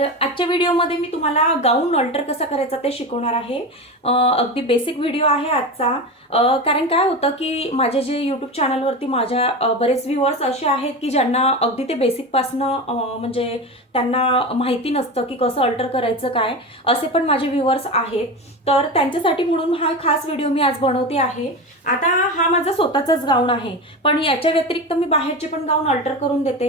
तर आजच्या व्हिडिओमध्ये मी तुम्हाला गाऊन ऑल्टर कसा करायचा ते शिकवणार आहे. अगदी बेसिक व्हिडिओ आहे आजचा. कारण काय होतं की माझे जे यूट्यूब चॅनलवरती माझ्या बरेच व्ह्युअर्स असे आहेत की ज्यांना अगदी ते बेसिकपासनं म्हणजे त्यांना माहिती नसतं की कसं अल्टर करायचं काय असे पण माझे व्ह्युअर्स आहेत. तर त्यांच्यासाठी म्हणून हा खास व्हिडिओ मी आज बनवते आहे. आता हा माझा स्वतःचाच गाऊन आहे. पण याच्या व्यतिरिक्त मी बाहेरचे पण गाऊन अल्टर करून देते.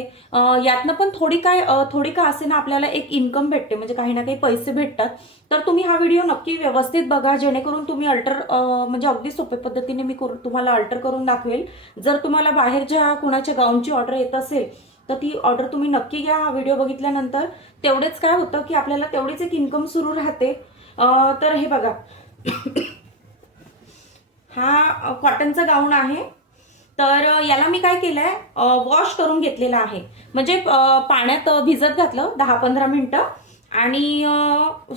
यातनं पण थोडी काय थोडी का असे ना आपल्याला एक इन्कम भेटते म्हणजे काही ना काही पैसे भेटतात. तर तुम्ही हा व्हिडिओ नक्की व्यवस्थित बघा जेणेकरून तुम्ही अल्टर म्हणजे अगदी सोप्या पद्धतीने मी करू- तुम्हाला अल्टर करून दाखवेल. जर तुम्हाला बाहेरच्या कुणाच्या गाऊनची ऑर्डर येत असेल तर ती ऑर्डर तुम्ही नक्की घ्या हा व्हिडिओ बघितल्यानंतर. तेवढेच काय होतं की आपल्याला तेवढीच एक इन्कम सुरू राहते. तर हे बघा. हा कॉटनचा गाऊन आहे. तर याला मी काय केलं आहे वॉश करून घेतलेला आहे. म्हणजे पाण्यात भिजत घातलं दहा पंधरा मिनटं. आणि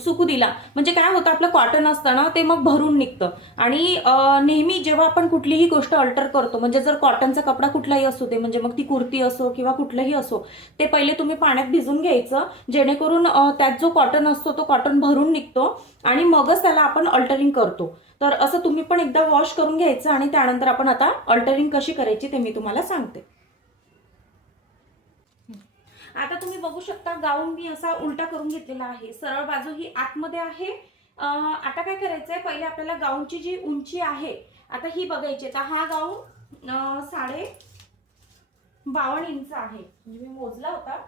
सुकू दिला. म्हणजे काय होतं आपलं कॉटन असतं ना ते मग भरून निघतं. आणि नेहमी जेव्हा आपण कुठलीही गोष्ट अल्टर करतो म्हणजे जर कॉटनचा कपडा कुठलाही असू दे म्हणजे मग ती कुर्ती असो किंवा कुठलंही असो ते पहिले तुम्ही पाण्यात भिजून घ्यायचं जेणेकरून त्यात जो कॉटन असतो तो कॉटन भरून निघतो आणि मगच त्याला आपण अल्टरिंग करतो. तर असं तुम्ही पण एकदा वॉश करून घ्यायचं आणि त्यानंतर आपण आता अल्टरिंग कशी करायची ते मी तुम्हाला सांगते. आता तुम्ही बघू शकता गाऊन मी असा उलटा करून घेतलेला आहे. सरळ बाजू ही आतमध्ये आहे. आता काय करायचं आहे पहिले आपल्याला गाऊनची जी उंची आहे आता ही बघायची. आता हा गाऊन साडे बावन्न इंच आहे. म्हणजे मी मोजला होता.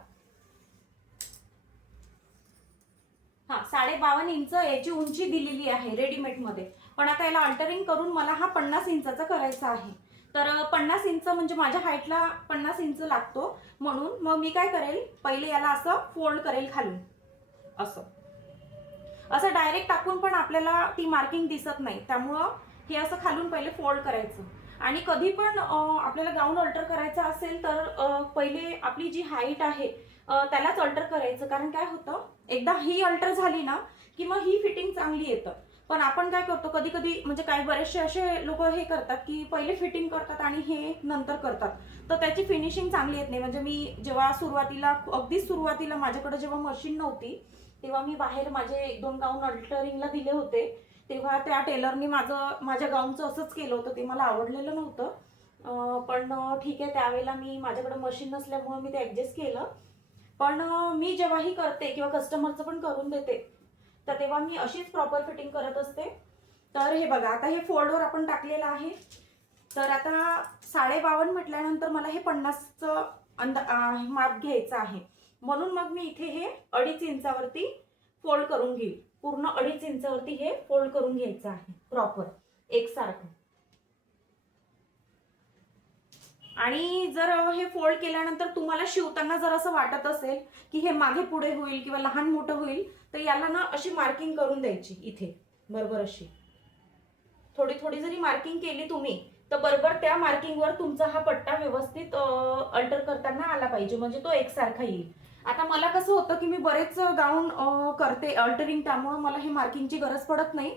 हा साडे बावन्न इंच याची उंची दिलेली आहे रेडीमेडमध्ये पण आता याला अल्टरिंग करून मला हा पन्नास इंचाचा करायचा आहे. तर पन्नास इंच म्हणजे माझ्या हाईटला पन्नास इंच लागतो. म्हणून मग मी काय करेल पहिले याला असं फोल्ड करेल खालून. असं. असं डायरेक्ट टाकून पण आपल्याला ती मार्किंग दिसत नाही. त्यामुळं हे असं खालून पहिले फोल्ड करायचं. आणि कधी पण आपल्याला गाऊन अल्टर करायचं असेल तर पहिले आपली जी हाईट आहे त्यालाच अल्टर करायचं. कारण काय होतं एकदा ही अल्टर झाली ना की मग ही फिटिंग चांगली येतं. पण आपण काय करतो कधी कधी म्हणजे काही बरेचसे असे लोक हे करतात की पहिले फिटिंग करतात आणि हे नंतर करतात. तर त्याची फिनिशिंग चांगली येत नाही. म्हणजे मी जेव्हा सुरुवातीला अगदी सुरुवातीला माझ्याकडे जेव्हा मशीन नव्हती तेव्हा मी बाहेर माझे एक दोन गाऊन अल्टरिंगला दिले होते. तेव्हा त्या टेलरने माझं माझ्या गाऊनचं असंच केलं होतं. ते मला आवडलेलं नव्हतं. पण ठीक आहे त्यावेळेला मी माझ्याकडे मशीन नसल्यामुळं मी ते ॲडजस्ट केलं. पण मी जेव्हाही करते किंवा कस्टमरचं पण करून देते तर तेव्हा मी अशीच प्रॉपर फिटिंग करत असते. तर हे बघा आता हे फोल्डवर आपण टाकलेलं आहे. तर आता साडे बावन्न म्हटल्यानंतर मला हे पन्नासचं अंदा माप घ्यायचं आहे. म्हणून मग मी इथे हे अडीच इंचावरती फोल्ड करून घेईल. पूर्ण अडीच इंचावरती हे फोल्ड करून घ्यायचं आहे प्रॉपर एकसारखं. आणि जर हे फोल्ड केल्यानंतर तुम्हाला शिवताना जर असं वाटत असेल की हे मागे पुढे होईल किंवा लहान मोठं होईल तर याला ना अशी मार्किंग करून द्यायची इथे. बरोबर अशी. थोडी थोडी जरी मार्किंग केली तुम्ही तर बरोबर त्या मार्किंगवर तुमचा हा पट्टा व्यवस्थित अल्टर करताना आला पाहिजे. म्हणजे तो एकसारखा येईल. आता मला कसं होतं की मी बरेच गाऊन करते अल्टरिंग त्यामुळं मला हे मार्किंगची गरज पडत नाही.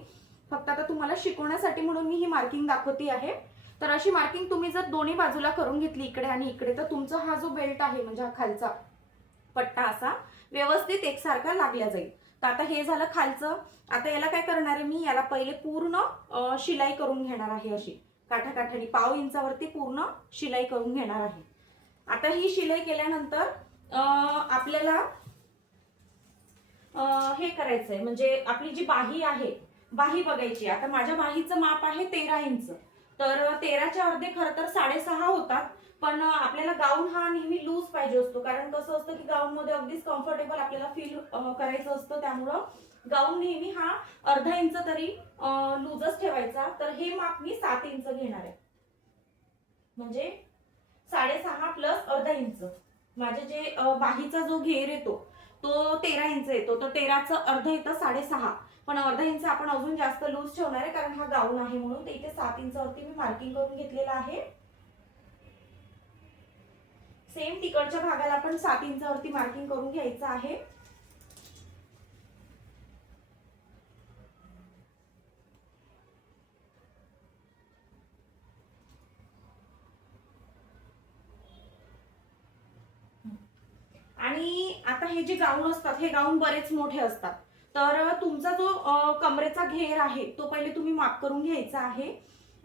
फक्त आता तुम्हाला शिकवण्यासाठी म्हणून मी ही मार्किंग दाखवते आहे. तर अशी मार्किंग तुम्ही जर दोन्ही बाजूला करून घेतली इकडे आणि इकडे तर तुमचा हा जो बेल्ट आहे म्हणजे हा खालचा पट्टा असा व्यवस्थित एकसारखा लागला जाईल. तर आता हे झालं खालचं. आता याला काय करणार आहे मी? याला पहिले पूर्ण शिलाई करून घेणार आहे अशी. काठाकाठाने पाव इंचावरती पूर्ण शिलाई करून घेणार आहे. आता ही शिलाई केल्यानंतर आपल्याला हे हे करायचंय. म्हणजे आपली जी बाही आहे बाही बघायची. आता माझ्या बाहीचं माप आहे तेरा इंच. तर तेराच्या अर्धे खरं तर साडेसहा होतात. पण आपल्याला गाऊन हा नेहमी लूज पाहिजे असतो. कारण कसं असतं की गाऊन मध्ये अगदीच कम्फर्टेबल आपल्याला फील करायचं असतं. त्यामुळं गाऊन नेहमी हा अर्धा इंच तरी लूजच ठेवायचा. तर हे माप मी सात इंच घेणार आहे. म्हणजे साडेसहा प्लस अर्धा इंच. माझे जे बाहीचा जो घेर येतो तो तेरा इंच येतो. तर तेराचं अर्ध येतं साडेसहा. पण अर्धा इंच आपण अजून जास्त लूज ठेवणार आहे कारण हा गाऊन आहे म्हणून ते इथे सात इंचावरती मी मार्किंग करून घेतलेलं आहे. सेम तिकडच्या भागाला आपण सात इंचावरती मार्किंग करून घ्यायचं आहे. आणि आता हे जे गाऊन असतात हे गाऊन बरेच मोठे असतात. तर तुमचा जो कमरेचा घेर आहे तो पहिले तुम्ही माप करून घ्यायचा आहे.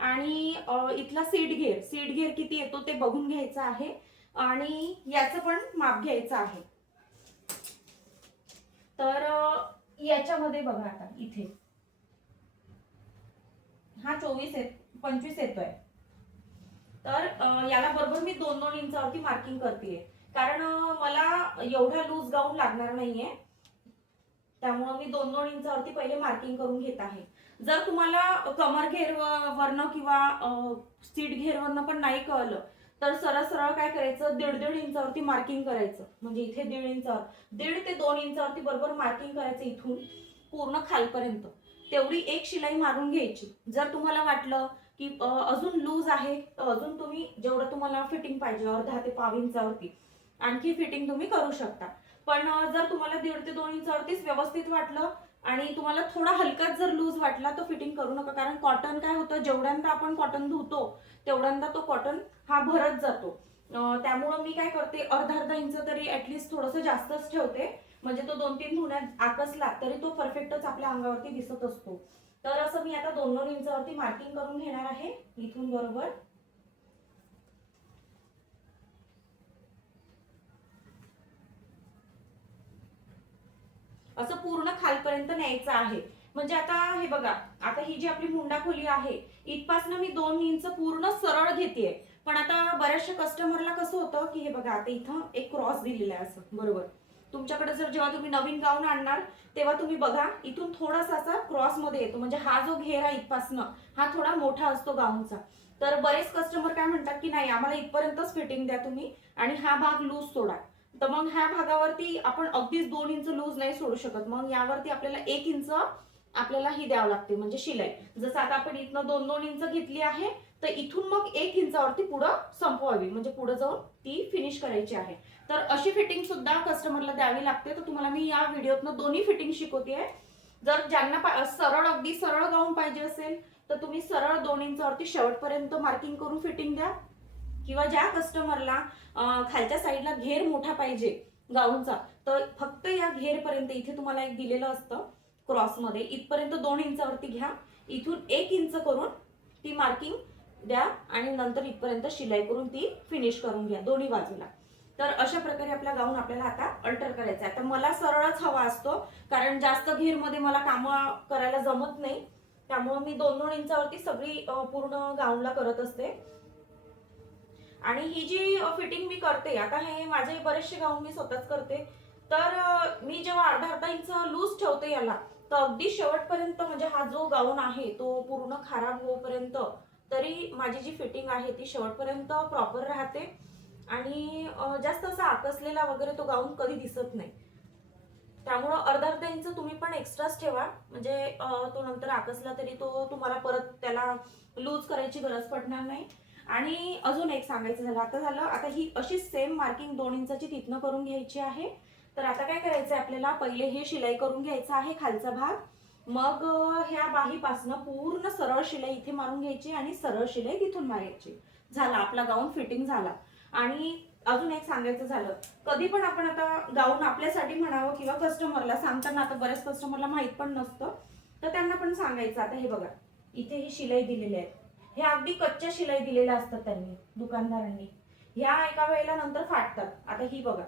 आणि इथला सीट घेर सीट घेर किती येतो ते बघून घ्यायचं आहे. आणि याचं पण माप घ्यायचं आहे. तर याच्यामध्ये बघा आता इथे. हा चोवीस येत पंचवीस येतोय. तर याला बरोबर मी दोन दोन इंचावरती मार्किंग करते कारण मला एवढा लूज गाऊन लागणार नाहीये. त्यामुळं मी दोन दोन इंचावरती पहिले मार्किंग करून घेत आहे. जर तुम्हाला कमर घेर वरनं किंवा सीट घेरवरनं पण नाही कळलं तर सरळ सरळ काय करायचं दीड दीड इंचावरती मार्किंग करायचं. म्हणजे इथे दीड इंचावर दीड ते दोन इंचावरती बरोबर मार्किंग करायचं इथून पूर्ण खालपर्यंत. तेवढी एक शिलाई मारून घ्यायची. जर तुम्हाला वाटलं की अजून लूज आहे तर अजून तुम्ही जेवढं तुम्हाला फिटिंग पाहिजे अर्धा ते पाव इंचावरती आणखी फिटिंग तुम्ही करू शकता. पण जर तुम्हाला दीड ते दोन इंचावरतीच व्यवस्थित वाटलं आणि तुम्हाला थोडा हलकाच जर लूज वाटला तर फिटिंग करू नका. कारण कॉटन काय होतं जेवढ्यांदा आपण कॉटन धुतो तेवढ्यांदा तो कॉटन हा भरत जातो. त्यामुळं मी काय करते अर्धा अर्धा इंच तरी ऍटलिस्ट थोडंसं जास्तच ठेवते. म्हणजे तो दोन तीन धुण्यात आकसला तरी तो परफेक्टच आपल्या अंगावरती दिसत असतो. तर असं मी आता दोन दोन इंचावरती मार्किंग करून घेणार आहे इथून बरोबर. असं पूर्ण खालपर्यंत न्यायचं आहे. म्हणजे आता हे बघा आता ही जी आपली मुंडा खोली आहे इथपासनं मी दोन इंच पूर्ण सरळ घेते पण आता बऱ्याचशा कस्टमरला कसं होतं की हे बघा आता इथं एक क्रॉस दिलेला आहे असं. बरोबर. तुमच्याकडे जर जेव्हा तुम्ही नवीन गाऊन आणणार तेव्हा तुम्ही बघा इथून थोडासा असा क्रॉसमध्ये येतो. म्हणजे हा जो घेर आहे इथपासनं हा थोडा मोठा असतो गाऊनचा तर बरेच कस्टमर काय म्हणतात की नाही आम्हाला इथपर्यंतच फिटिंग द्या तुम्ही आणि हा भाग लूज सोडा. तर मग ह्या भागावरती आपण अगदीच दोन इंच लूज नाही सोडू शकत. मग यावरती आपल्याला एक इंच आपल्याला ही द्यावं लागते म्हणजे शिलाई. जसं आता आपण इथनं दोन दोन इंच घेतली आहे तर इथून मग एक इंचावरती पुढं संपवावी. म्हणजे पुढे जाऊन ती फिनिश करायची आहे. तर अशी फिटिंग सुद्धा कस्टमरला द्यावी लागते. तर तुम्हाला मी या व्हिडिओतनं दोन्ही फिटिंग शिकवते जर ज्यांना सरळ अगदी सरळ गाऊन पाहिजे असेल तर तुम्ही सरळ दोन इंचावरती शेवटपर्यंत मार्किंग करून फिटिंग द्या. किंवा ज्या कस्टमरला खालच्या साईडला घेर मोठा पाहिजे गाऊनचा तर फक्त या घेरपर्यंत इथे तुम्हाला एक दिलेलं असतं क्रॉसमध्ये इथपर्यंत दोन इंचावरती घ्या. इथून एक इंच करून ती मार्किंग द्या आणि नंतर इथपर्यंत शिलाई करून ती फिनिश करून घ्या दोन्ही बाजूला. तर अशा प्रकारे आपला गाऊन आपल्याला आता अल्टर करायचा आहे. तर मला सरळच हवा असतो कारण जास्त घेरमध्ये मला कामं करायला जमत नाही. त्यामुळे मी दोन दोन इंचावरती सगळी पूर्ण गाऊनला करत असते. आणि ही जी फिटिंग मी करते आता हे माझे बरेचसे गाऊन मी स्वतःच करते. तर मी जेव्हा अर्धा अर्धा इंच लूज ठेवते याला तर अगदी शेवटपर्यंत म्हणजे हा जो गाऊन आहे तो पूर्ण खराब होईपर्यंत तरी माझी जी फिटिंग आहे ती शेवटपर्यंत प्रॉपर राहते. आणि जास्त असा आकसलेला वगैरे तो गाऊन कधी दिसत नाही. त्यामुळं अर्धा अर्धा इंच तुम्ही पण एक्स्ट्राच ठेवा. म्हणजे तो नंतर आकसला तरी तो तुम्हाला परत त्याला लूज करायची गरज पडणार नाही. आणि अजून एक सांगायचं झालं आता झालं आता ही अशी सेम मार्किंग दोन इंचाची तिथनं करून घ्यायची आहे. तर आता काय करायचं आपल्याला? पहिले हे शिलाई करून घ्यायचं आहे खालचा भाग. मग ह्या बाहीपासनं पूर्ण सरळ शिलाई इथे मारून घ्यायची आणि सरळ शिलाई तिथून मारायची. झाला आपला गाऊन फिटिंग झाला. आणि अजून एक सांगायचं झालं. कधी पण आपण आता गाऊन आपल्यासाठी म्हणावं किंवा कस्टमरला सांगताना आता बऱ्याच कस्टमरला माहीत पण नसतं. तर त्यांना पण सांगायचं. आता हे बघा इथे ही शिलाई दिलेली आहे. हे अगदी कच्च्या शिलाई दिलेल्या असतात त्यांनी दुकानदारांनी. ह्या एका वेळेला नंतर फाटतात. आता ही बघा.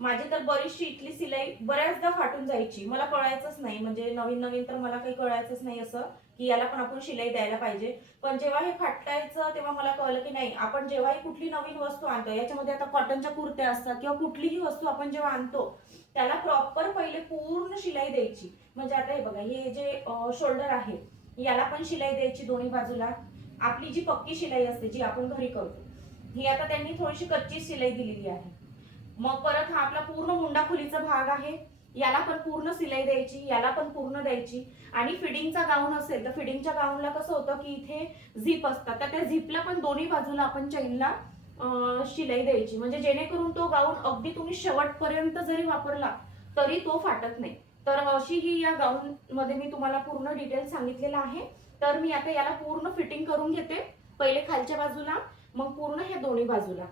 माझी तर बरीचशी इथली सिलाई बऱ्याचदा फाटून जायची. मला कळायचंच नाही. म्हणजे नवीन नवीन तर मला काही कळायचंच नाही असं की याला पण आपण शिलाई द्यायला पाहिजे. पण जेव्हा हे फाटायचं तेव्हा मला कळलं की नाही आपण जेव्हाही कुठली नवीन वस्तू आणतो याच्यामध्ये आता कॉटनच्या कुर्त्या असतात किंवा कुठलीही वस्तू आपण जेव्हा आणतो त्याला प्रॉपर पहिले पूर्ण शिलाई द्यायची. म्हणजे आता हे बघा हे जे शोल्डर आहे याला पण शिलाई द्यायची दोन्ही बाजूला. आपली जी पक्की शिलाई असते जी आपण घरी करतो ही आता त्यांनी थोडीशी कच्ची शिलाई दिलेली आहे. मग परत हा आपला पूर्ण मुंडा खोलीचा भाग आहे याला पण पूर्ण सिलाई द्यायची याला पण पूर्ण द्यायची. आणि फिडिंगचा गाऊन असेल तर फिडिंगच्या गाऊनला कसं होतं की इथे झीप असतात तर त्या झिपला पण दोन्ही बाजूला आपण चैनला शिलाई द्यायची. म्हणजे जेणेकरून तो गाऊन अगदी तुम्ही शेवटपर्यंत जरी वापरला तरी तो फाटत नाही. तर अशी ही या गाऊन मध्ये मी तुम्हाला पूर्ण डिटेल सांगितलेलं आहे. तर मी आता याला पूर्ण फिटिंग करून घेते पहिले खालच्या बाजूला मग पूर्ण हे दोन्ही बाजूला.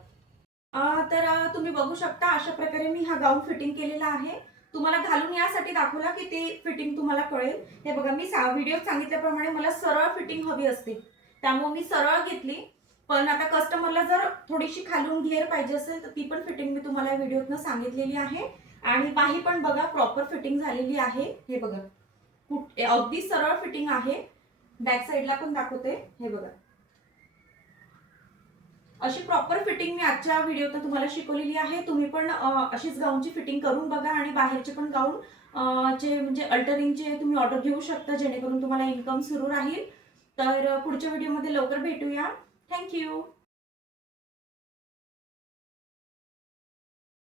तर तुम्ही बघू शकता अशा प्रकारे मी हा गाऊन फिटिंग केलेला आहे. तुम्हाला घालून यासाठी दाखवला की ते फिटिंग तुम्हाला कळेल. हे बघा मी सा सांगितल्याप्रमाणे मला सरळ फिटिंग हवी असते. त्यामुळे मी सरळ घेतली. पण आता कस्टमरला जर थोडीशी खालून घेर पाहिजे असेल तर ती पण फिटिंग मी तुम्हाला या व्हिडिओतनं सांगितलेली आहे. आणि बाही पण बघा प्रॉपर फिटिंग झालेली आहे. हे बघा कुठ अगदी सरळ फिटिंग आहे. बॅक साईडला पण दाखवते. हे बघा. अशी प्रॉपर फिटिंग मी आजच्या व्हिडिओत तुम्हाला शिकवलेली आहे. तुम्ही पण अशीच गाऊनची फिटिंग करून बघा आणि बाहेरचे पण गाऊन जे चे म्हणजे अल्टरिंगचे तुम्ही ऑर्डर घेऊ शकता जेणेकरून तुम्हाला इन्कम सुरू राहील. तर पुढच्या व्हिडिओमध्ये लवकर भेटूया. थँक्यू